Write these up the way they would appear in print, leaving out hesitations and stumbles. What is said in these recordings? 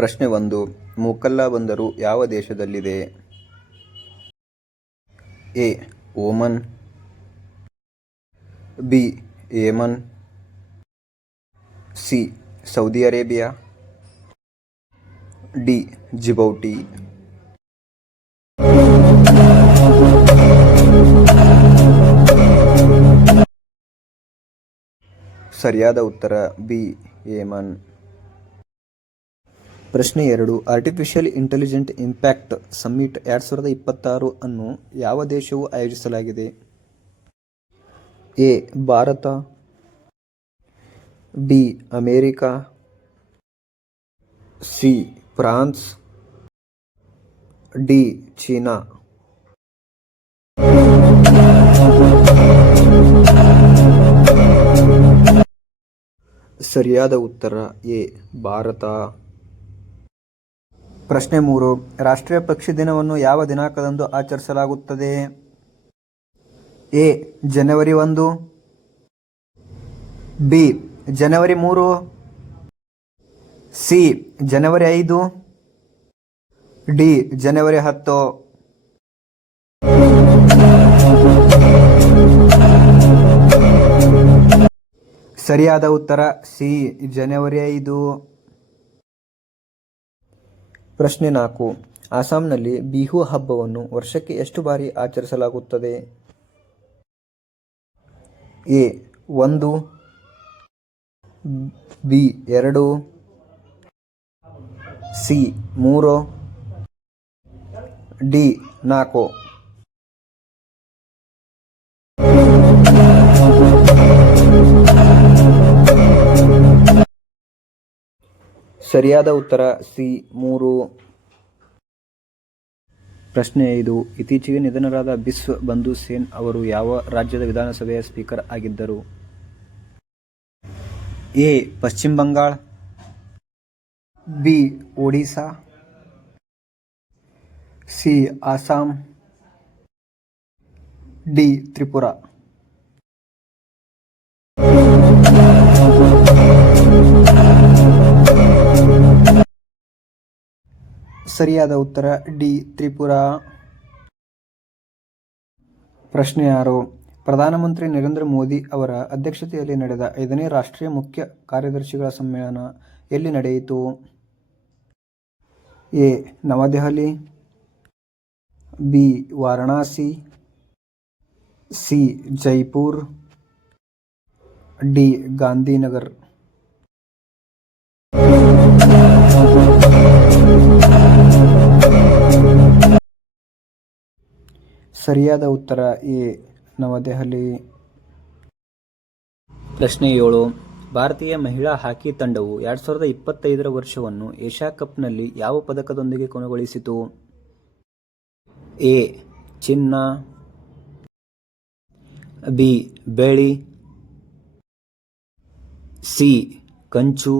ಪ್ರಶ್ನೆ 1. ಮೂಕಲ್ಲಾ ಬಂದರು ಯಾವ ದೇಶದಲ್ಲಿದೆ? A. Oman, B. Yemen, C. Saudi Arabia, D. Djibouti. ಸರಿಯಾದ ಉತ್ತರ ಬಿ. ಯೆಮನ್. ಪ್ರಶ್ನೆ 2. ಆರ್ಟಿಫಿಷಿಯಲ್ ಇಂಟೆಲಿಜೆಂಟ್ ಇಂಪ್ಯಾಕ್ಟ್ ಸಮ್ಮಿಟ್ 2026 ಅನ್ನು ಯಾವ ದೇಶವು ಆಯೋಜಿಸಲಾಗಿದೆ? A. Bharat, B. America, C. France, D. China. ಸರಿಯಾದ ಉತ್ತರ ಎ. ಭಾರತ. ಪ್ರಶ್ನೆ 3. ರಾಷ್ಟ್ರೀಯ ಪಕ್ಷಿ ದಿನವನ್ನು ಯಾವ ದಿನಾಂಕದಂದು ಆಚರಿಸಲಾಗುತ್ತದೆ? ಎ. ಜನವರಿ 1, ಬಿ. ಜನವರಿ 3, ಸಿ. ಜನವರಿ 5, ಡಿ. ಜನವರಿ 10. ಸರಿಯಾದ ಉತ್ತರ ಸಿ. ಜನವರಿ 5. ಪ್ರಶ್ನೆ 4. ಅಸ್ಸಾಂನಲ್ಲಿ ಬಿಹು ಹಬ್ಬವನ್ನು ವರ್ಷಕ್ಕೆ ಎಷ್ಟು ಬಾರಿ ಆಚರಿಸಲಾಗುತ್ತದೆ? ಎ. 1, ಬಿ. 2, ಸಿ. 3, ಡಿ. 4. ಸರಿಯಾದ ಉತ್ತರ ಸಿ. 3. ಪ್ರಶ್ನೆ 5. ಇತ್ತೀಚೆಗೆ ನಿಧನರಾದ ಬಿಸ್ವ ಬಂಧು ಸೇನ್ ಅವರು ಯಾವ ರಾಜ್ಯದ ವಿಧಾನಸಭೆಯ ಸ್ಪೀಕರ್ ಆಗಿದ್ದರು? A. Paschim Banga, B. Odisha, C. Assam, D. Tripura. ಸರಿಯಾದ ಉತ್ತರ ಡಿ. ತ್ರಿಪುರಾ. ಪ್ರಶ್ನೆ 6. ಪ್ರಧಾನಮಂತ್ರಿ ನರೇಂದ್ರ ಮೋದಿ ಅವರ ಅಧ್ಯಕ್ಷತೆಯಲ್ಲಿ ನಡೆದ 5ನೇ ರಾಷ್ಟ್ರೀಯ ಮುಖ್ಯ ಕಾರ್ಯದರ್ಶಿಗಳ ಸಮ್ಮೇಳನ ಎಲ್ಲಿ ನಡೆಯಿತು? A. New Delhi, B. Varanasi, C. Jaipur, D. Gandhinagar. ಸರಿಯಾದ ಉತ್ತರ ಎ. ನವದೆಹಲಿ. ಪ್ರಶ್ನೆ 7. ಭಾರತೀಯ ಮಹಿಳಾ ಹಾಕಿ ತಂಡವು 2025 ವರ್ಷವನ್ನು ಏಷ್ಯಾ ಕಪ್ನಲ್ಲಿ ಯಾವ ಪದಕದೊಂದಿಗೆ ಕೊನೆಗೊಳಿಸಿತು? ಎ. ಚಿನ್ನ, ಬಿ. ಬೆಳ್ಳಿ, ಸಿ. ಕಂಚು,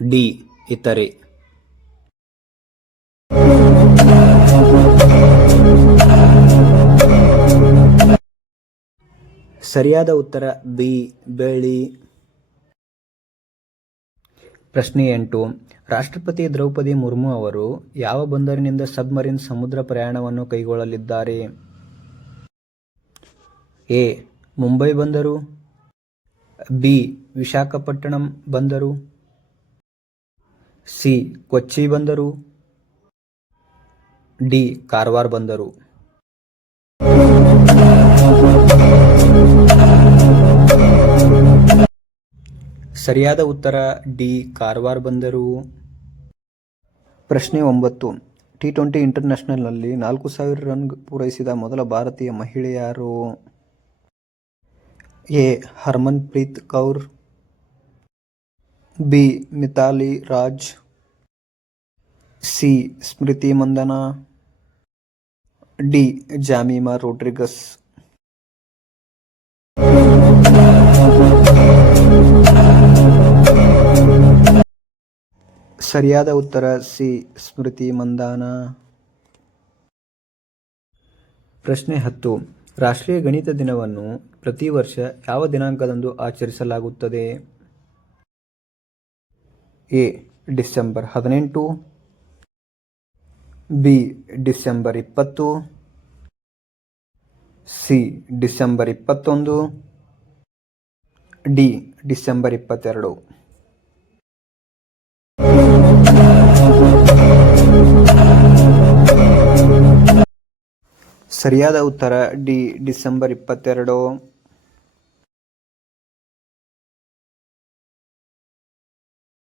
ಡಿ. ಇತರೆ. ಸರಿಯಾದ ಉತ್ತರ ಬಿ. ಬೆಳ್ಳಿ. ಪ್ರಶ್ನೆ 8. ರಾಷ್ಟ್ರಪತಿ ದ್ರೌಪದಿ ಮುರ್ಮು ಅವರು ಯಾವ ಬಂದರಿನಿಂದ ಸಬ್ಮರೀನ್ ಸಮುದ್ರ ಪ್ರಯಾಣವನ್ನು ಕೈಗೊಳ್ಳಲಿದ್ದಾರೆ? ಎ. ಮುಂಬೈ ಬಂದರು, ಬಿ. ವಿಶಾಖಪಟ್ಟಣಂ ಬಂದರು, ಸಿ. ಕೊಚ್ಚಿ ಬಂದರು, ಡಿ. ಕಾರವಾರ ಬಂದರು. ಸರಿಯಾದ ಉತ್ತರ ಡಿ. ಕಾರವಾರ ಬಂದರು. ಪ್ರಶ್ನೆ 9. T20 ಇಂಟರ್ನ್ಯಾಷನಲ್ನಲ್ಲಿ 4000 ರನ್ ಪೂರೈಸಿದ ಮೊದಲ ಭಾರತೀಯ ಮಹಿಳೆ ಯಾರು? A. Harmanpreet Kaur, B. Mithali Raj, C. Smriti Mandhana, D. Jemimah Rodrigues. ಸರಿಯಾದ ಉತ್ತರ ಸಿ. ಸ್ಮೃತಿ ಮಂದಾನ. ಪ್ರಶ್ನೆ 10. ರಾಷ್ಟ್ರೀಯ ಗಣಿತ ದಿನವನ್ನು ಪ್ರತಿ ವರ್ಷ ಯಾವ ದಿನಾಂಕದಂದು ಆಚರಿಸಲಾಗುತ್ತದೆ? A. December 18, B. December 20, C. December 21, D. December 22. ಸರಿಯಾದ ಉತ್ತರ ಡಿ. ಡಿಸೆಂಬರ್ 22.